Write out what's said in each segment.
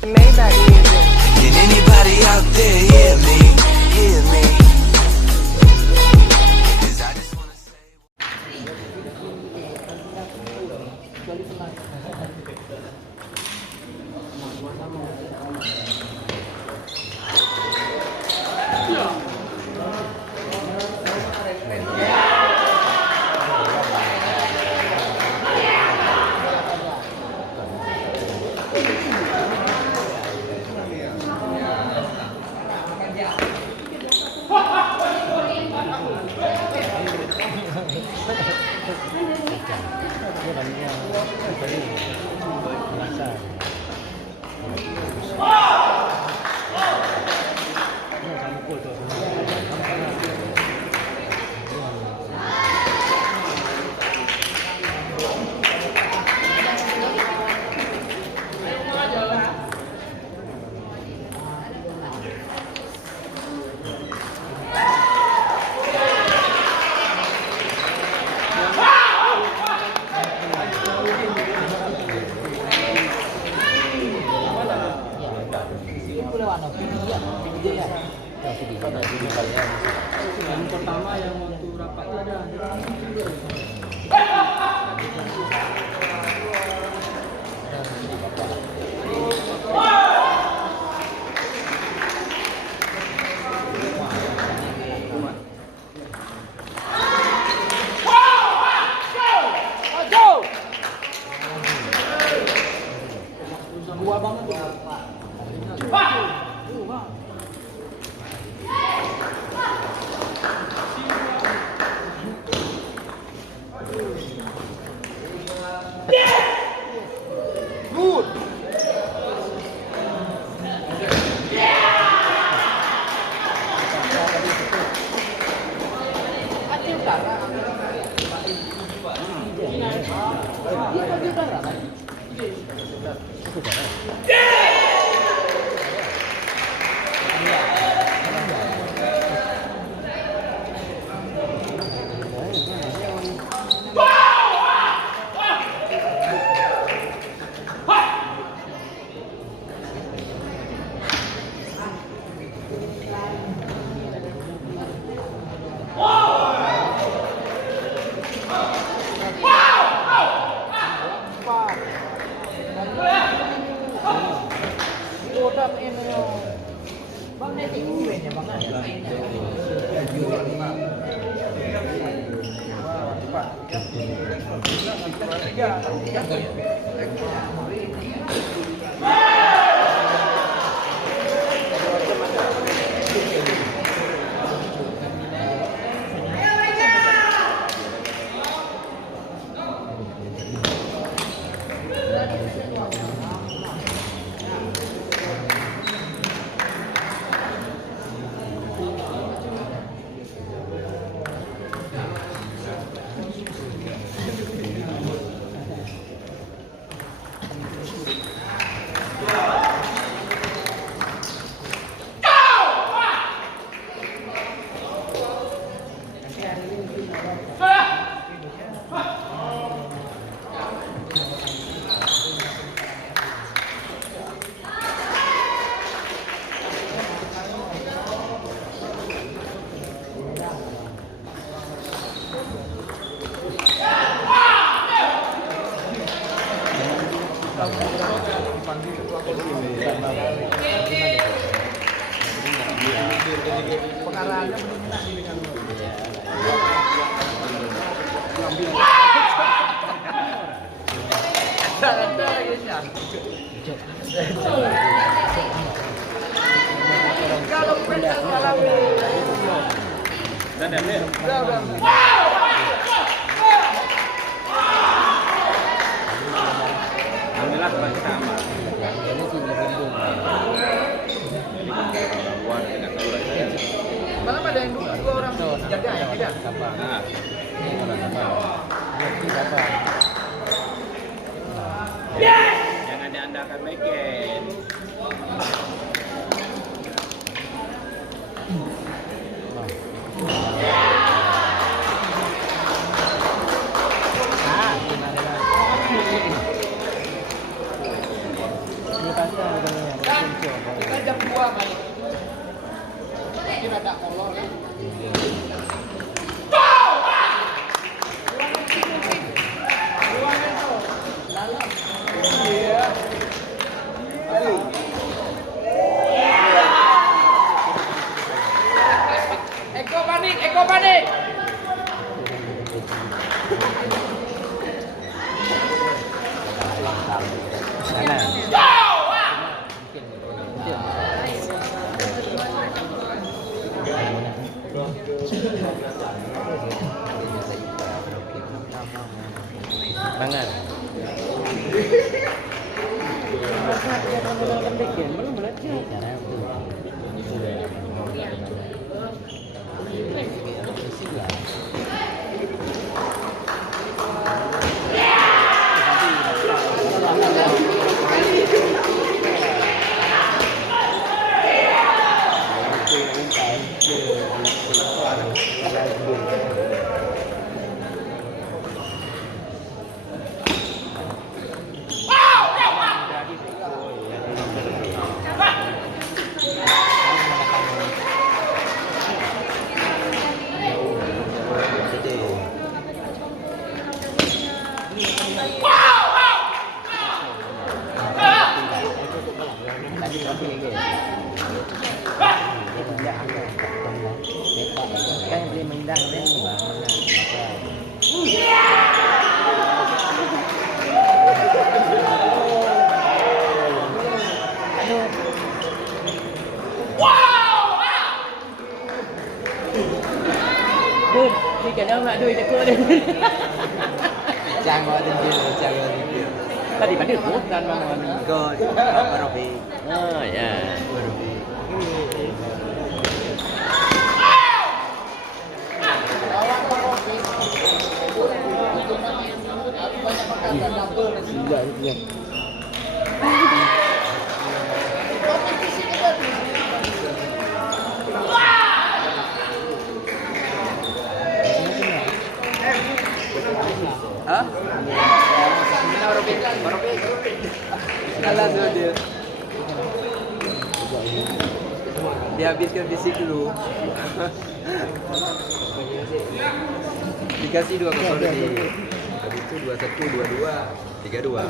Maybach music. Can anybody out there hear me? Hear me? 'Cause I just wanna say. Yang pertama yang waktu rapat itu ada. Dua banget tuh. Bang này thì cũng về nhà bang này. Pengarahannya benar-benar di dengan kalau pernah mengalami Alhamdulillah masih sama. malam ada yang dua orang jaga ya tidak? Nah, jangan diandalkan weekend. Ini pasal Eko panik. Tangan. Kan dia mendang dia Dude, ni kena nak duit aku ni. Jangan ada dia, jangan ada dia. Tadi pada hutan mana ni. God, apa Robi? Oh ya. Tidak, tidak. Hah? Robi, Robi. Kalah dia. Dia habiskan fisik dulu. Dikasih 2-0 tadi. Habis itu 2-1, 2-2, 3-2.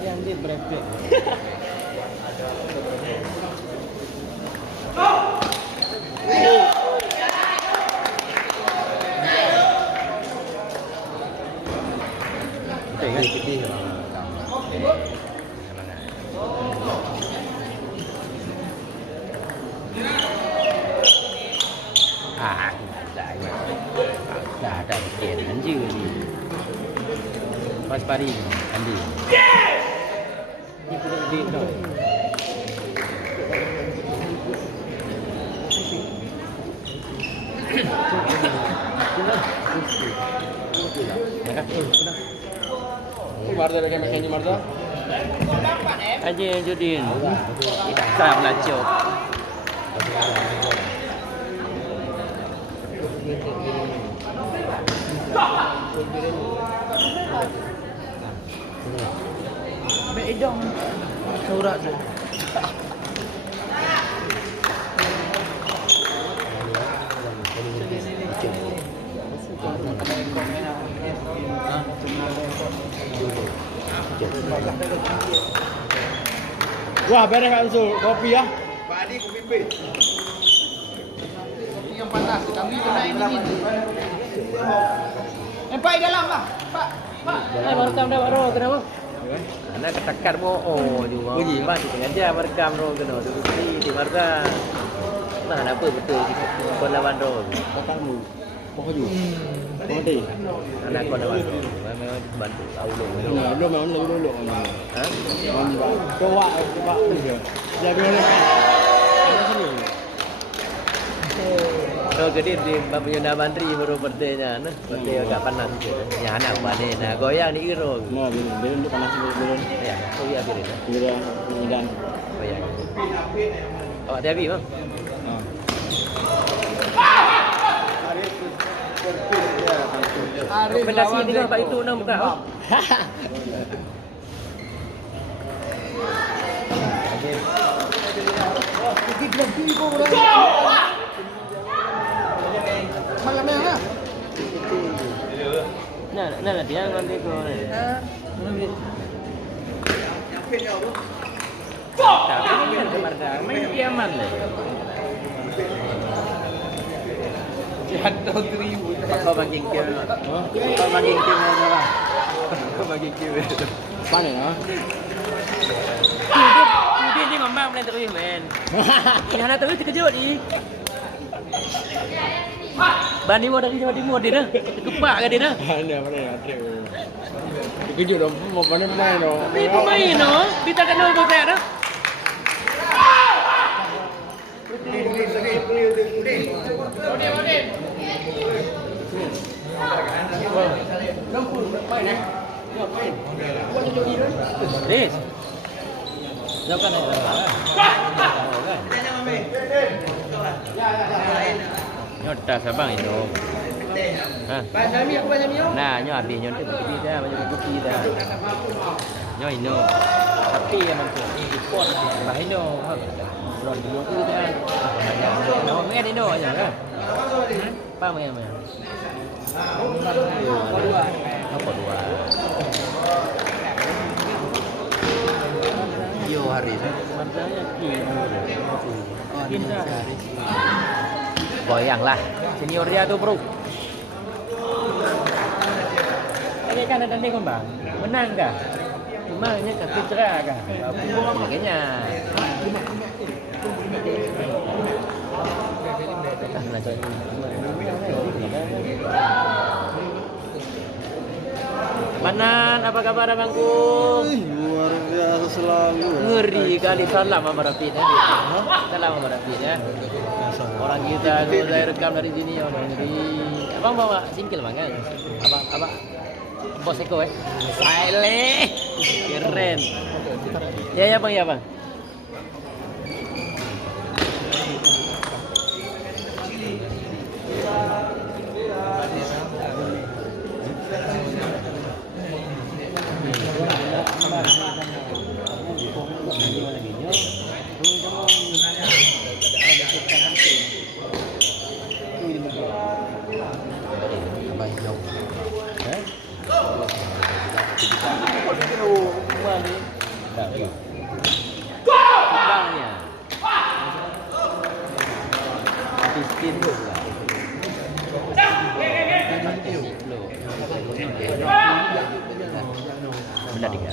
Yang dia berapa? Dah bikin anjir ni. Pas pari Andi. Ni pun duit tau. Marda lagi macam ni Marda. Haji Judin. Tak melacuk. Beidong. Surat tu. Wah, beres Kak Usul. Kopi ya. Kopi yang panas, kami kena ini. Pak dalam lah. Pak. Merekam dah baru kenapa? Anak ketakat oh juga. Pak sengaja merekam ro kena tu di marga. Nah, apa betul kon lawan ro. Kakakmu. Pokoknya. Nanti. Anak kon lawan ro. Memang bantu tahu lo. Lu memang lu. Ha? Coba dia. Jadi ni. Ada sini. Ro gede di Bapayuna Bandri baru bertanya nah. Bertanya agak panas je. Ya anak mana nak goyang di ro. Nah, dia untuk panas dulu. Ya, oh ya biar. Dia dan Goyang. Awak dia habis bang? Rekomendasi dia Pak itu nak buka. Nah, dia nanti tu. Tapi kan kemarga, main kiaman lah. Jatuh 3,000. Kau bagi kiam. Kau bagi kiam apa? Kau bagi kiam. panen ah. Dia ngomong boleh terus men. Ini anak terus terkejut ni. Bani mau dari Jawa Timur dia dah. Kepak ke dia dah. Ada mana ada. Kejut dong, mau main dong. Tapi pemain no, kita kan nol botek dah. Ris. Jangan Nyota sabang itu. Ha. Nah, nyo habis nyo tu kopi dah, banyak kopi dah. Nyo ino. Tapi yang tu import bah ino. Ron dulu tu dah. No, mengen ino aja kan. Apa mengen? Dua. Apa dua? Yo hari ni. Matanya kini. Goyang lah. Senior dia tu bro. Ini kan ada tanding bang. Menang kah? Cumanya kaki cerah kah? Makanya. Manan, apa kabar abangku? Luar biasa selalu. Ngeri kali salam sama Rapid ya. Salam sama Rapid ya. Orang kita kalau saya rekam dari sini ya ngeri. Abang bawa singkil bang kan? Abang bos Eko Silent. Keren. Ya bang ya bang. Benar tidak?